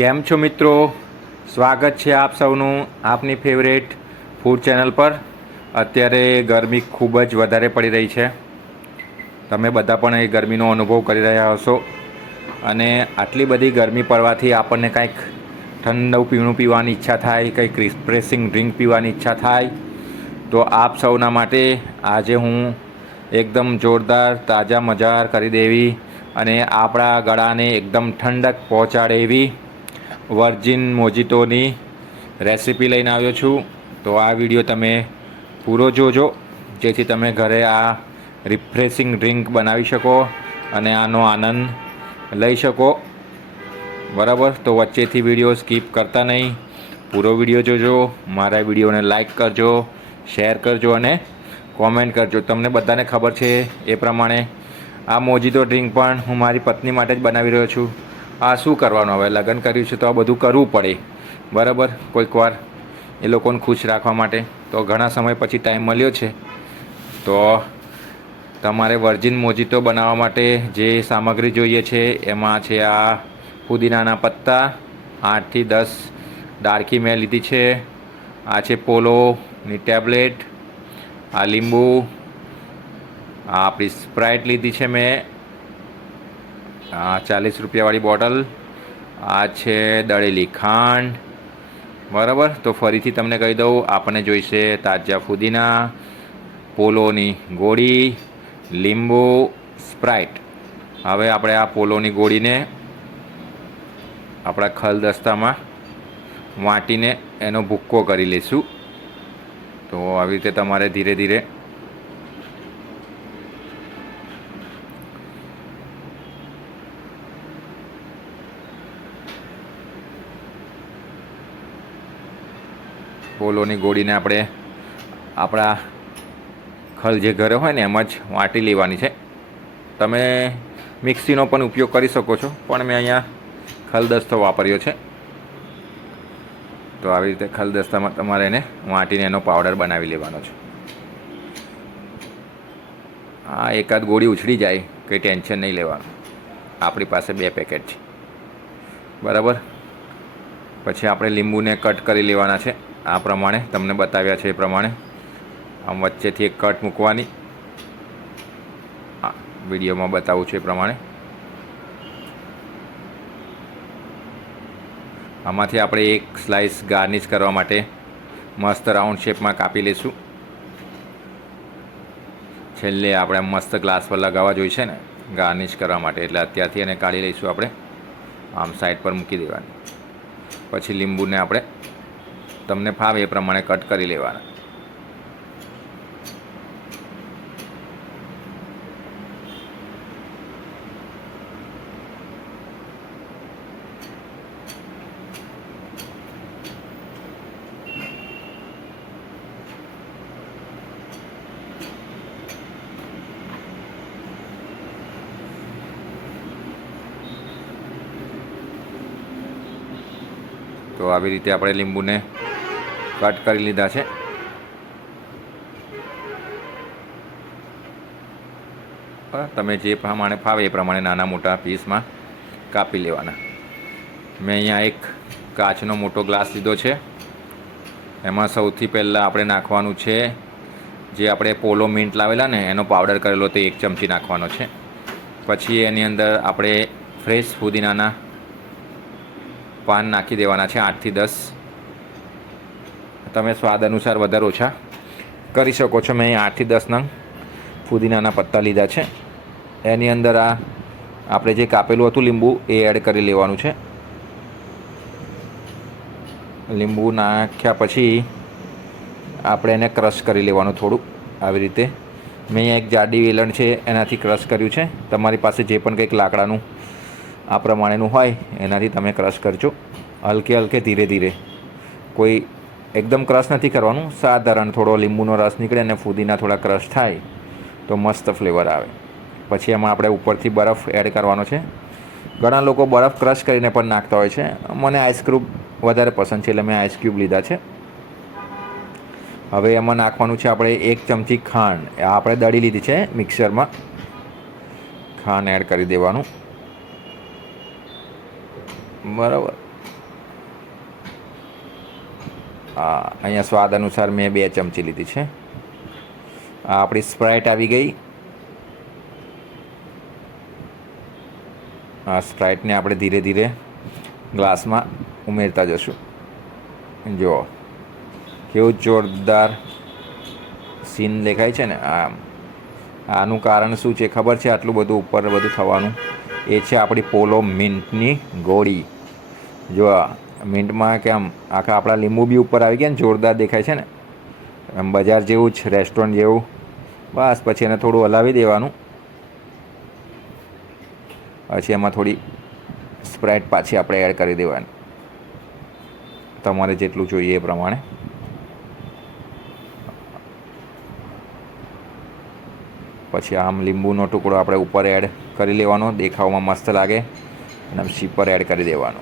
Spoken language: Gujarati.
કેમ છો મિત્રો? સ્વાગત છે આપ સૌનું આપની ફેવરેટ ફૂડ ચેનલ પર. અત્યારે ગરમી ખૂબ જ વધારે પડી રહી છે. તમે બધા પણ એ ગરમીનો અનુભવ કરી રહ્યા હશો. અને આટલી બધી ગરમી પડવાથી આપણને કાંઈક ઠંડુ પીણું પીવાની ઈચ્છા થાય, કંઈક રિફ્રેશિંગ ડ્રિંક પીવાની ઈચ્છા થાય. તો આપ સૌના માટે આજે હું એકદમ જોરદાર, તાજા મજાર કરી દેવી અને આપણા ગળાને એકદમ ઠંડક પહોંચાડે એવી વર્જિન મોજીટોની રેસિપી લઈને આવ્યો છું. તો આ વીડિયો તમે પૂરો જોજો, જેથી તમે ઘરે આ રિફ્રેશિંગ ડ્રિંક બનાવી શકો અને આનો આનંદ લઈ શકો. બરાબર? તો વચ્ચેથી વીડિયો સ્કીપ કરતા નહીં. પૂરો વીડિયો જોજો, મારા વિડીયોને લાઇક કરજો, શેર કરજો અને કોમેન્ટ કરજો. તમને બધાને ખબર છે એ પ્રમાણે આ મોજીતો ડ્રિંક પણ હું મારી પત્ની માટે જ બનાવી રહ્યો છું. આ શું કરવાનું હવે? લગ્ન કર્યું છે તો આ બધું કરવું પડે. બરાબર? કોઈક વાર એ લોકોને ખુશ રાખવા માટે. તો ઘણા સમય પછી ટાઈમ મળ્યો છે. તો તમારે વર્જિન મોજીતો બનાવવા માટે જે સામગ્રી જોઈએ છે, એમાં છે આ પુદીનાના પત્તા, આઠથી દસ ડાળખી મેં લીધી છે. આ છે પોલોની ટેબ્લેટ, આ લીંબુ, આ આપણી સ્પ્રાઇટ લીધી છે મેં. આ ચાલીસ રૂપિયાવાળી બોટલ. આ છે દળેલી ખાંડ. બરાબર? તો ફરીથી તમને કહી દઉં, આપણને જોઈશે તાજા ફુદીના, પોલોની ગોળી, લીંબુ, સ્પ્રાઇટ. હવે આપણે આ પોલોની ગોળીને આપણા ખલદસ્તામાં વાંટીને એનો ભૂક્કો કરી લઈશું. તો આવી રીતે તમારે ધીરે ધીરે પોલોની ગોળીને આપણે આપણા ખલ જે ઘરે હોય ને એમ જ વાટી લેવાની છે. તમે મિક્સીનો પણ ઉપયોગ કરી શકો છો, પણ મેં અહીંયા ખલદસ્તો વાપર્યો છે. તો આવી રીતે ખલદસ્તામાં તમારે એને વાટીને એનો પાવડર બનાવી લેવાનો છે. હા એકાદ ગોળી ઉછળી જાય કંઈ ટેન્શન નહીં લેવાનું. આપણી પાસે બે પેકેટ છે. બરાબર? પછી આપણે લીંબુને કટ કરી લેવાના છે. આ પ્રમાણે, તમને બતાવ્યા છે એ પ્રમાણે. આમ વચ્ચેથી એક કટ મૂકવાની. આ વિડીયોમાં બતાવું છું એ પ્રમાણે. આમાંથી આપણે એક સ્લાઇસ ગાર્નિશ કરવા માટે મસ્ત રાઉન્ડ શેપમાં કાપી લઈશું. છેલ્લે આપણે મસ્ત ગ્લાસ પર લગાવવા જોઈશે ને ગાર્નિશ કરવા માટે. એટલે અત્યારથી એને કાઢી લઈશું આપણે. આમ સાઈડ પર મૂકી દેવાની. પછી લીંબુને આપણે તમને ફાવે એ પ્રમાણે કટ કરી લેવાના. તો આવી રીતે આપણે લીંબુને કટ કરી લીધા છે. તમે જે પ્રમાણે ફાવે એ પ્રમાણે નાના મોટા પીસમાં કાપી લેવાના. મેં અહીંયા એક કાચનો મોટો ગ્લાસ લીધો છે. એમાં સૌથી પહેલાં આપણે નાખવાનું છે જે આપણે પોલો મિન્ટ લાવેલા ને, એનો પાવડર કરેલો તે એક ચમચી નાખવાનો છે. પછી એની અંદર આપણે ફ્રેશ ફુદીનાના પાન નાખી દેવાના છે આઠથી દસ તમે સ્વાદ અનુસાર વધારે ઓછા કરી શકો છો. મેં આઠથી દસ નંગ ફુદીનાના પત્તા લીધા છે. એની અંદર આ આપણે જે કાપેલું હતું લીંબુ એ એડ કરી લેવાનું છે. લીંબુ નાખ્યા પછી આપણે એને ક્રશ કરી લેવાનું થોડું આવી રીતે. મેં અહીંયા એક જાડી વેલણ છે, એનાથી ક્રશ કર્યું છે. તમારી પાસે જે પણ કંઈક લાકડાનું આ પ્રમાણેનું હોય, એનાથી તમે ક્રશ કરજો. હલકે હલકે ધીરે ધીરે. કોઈ એકદમ ક્રશ નથી કરવાનું. સાધારણ થોડો લીંબુનો રસ નીકળે અને ફુદીના થોડા ક્રશ થાય, તો મસ્ત ફ્લેવર આવે. પછી એમાં આપણે ઉપરથી બરફ એડ કરવાનો છે. ઘણા લોકો બરફ ક્રશ કરીને પણ નાખતા હોય છે. મને આઈસક્રીમ વધારે પસંદ છે એટલે મેં આઈસક્યુબ લીધા છે. હવે એમાં નાખવાનું છે આપણે એક ચમચી ખાંડ. આપણે દળી લીધી છે મિક્સરમાં. ખાંડ એડ કરી દેવાનું. બરાબર આ અહીંયા સ્વાદ અનુસાર મેં બે ચમચી લીધી છે. આ આપણી સ્પ્રાઇટ આવી ગઈ. આ સ્પ્રાઇટને આપણે ધીરે ધીરે ગ્લાસમાં ઉમેરતા જશું. જુઓ, કેવું જોરદાર સીન દેખાય છે ને. આમ, આનું કારણ શું છે ખબર છે? આટલું બધું ઉપર બધું થવાનું. એ છે આપણી પોલો મિન્ટની ગોળી. જો આ કે આમ આખા આપણા લીંબુ બી ઉપર આવી ગયા ને, જોરદાર દેખાય છે ને. આમ બજાર જેવું જ, રેસ્ટોરન્ટ જેવું. બસ, પછી એને થોડું હલાવી દેવાનું. પછી એમાં થોડી સ્પ્રાઇટ પાછી આપણે એડ કરી દેવાની. તમારે જેટલું જોઈએ એ પ્રમાણે. પછી આમ લીંબુનો ટુકડો આપણે ઉપર એડ કરી લેવાનો, દેખાવમાં મસ્ત લાગે. અને આમ શીપર એડ કરી દેવાનો.